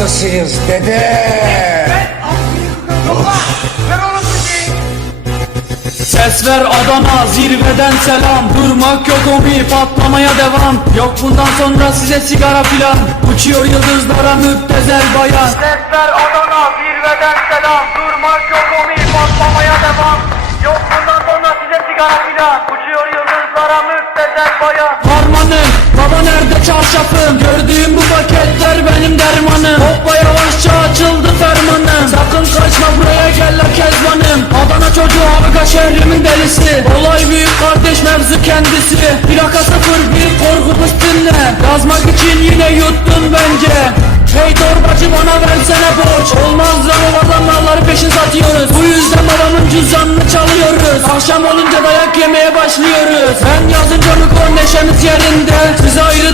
hastasıyız dede. Ses ver Adana, zirveden selam. Durmak yok omi, patlamaya devam. Yok bundan sonra size sigara filan. Uçuyor yıldızlara müptezel bayan. Ses ver Adana, zirveden selam. Durmak yok omi, patlamaya devam. Yok bundan sonra size sigara filan. Uçuyor yıldızlara müptezel bayan. Harmanım, baba nerede çarşafım? Gördüğüm bu paketler benim dermanım. Hoppa yavaşça açıldı fermanım. Sakın kaçma buraya gel la kezbanım. Adana çocuğu Arka şehrimin delisi. Olay büyük kardeş, mevzu kendisi. Plaka 01 korku üstünde. Yazmak için yine yuttun bence. Hey torbacı bana versene borç. Olmaz lan o adamlarları peşin satıyoruz. Bu yüzden babamın cüzdanını çalıyoruz. Akşam olunca dayak yemeye başlıyoruz. Ben yazınca mı neşemiz yerinde. Siz ayrı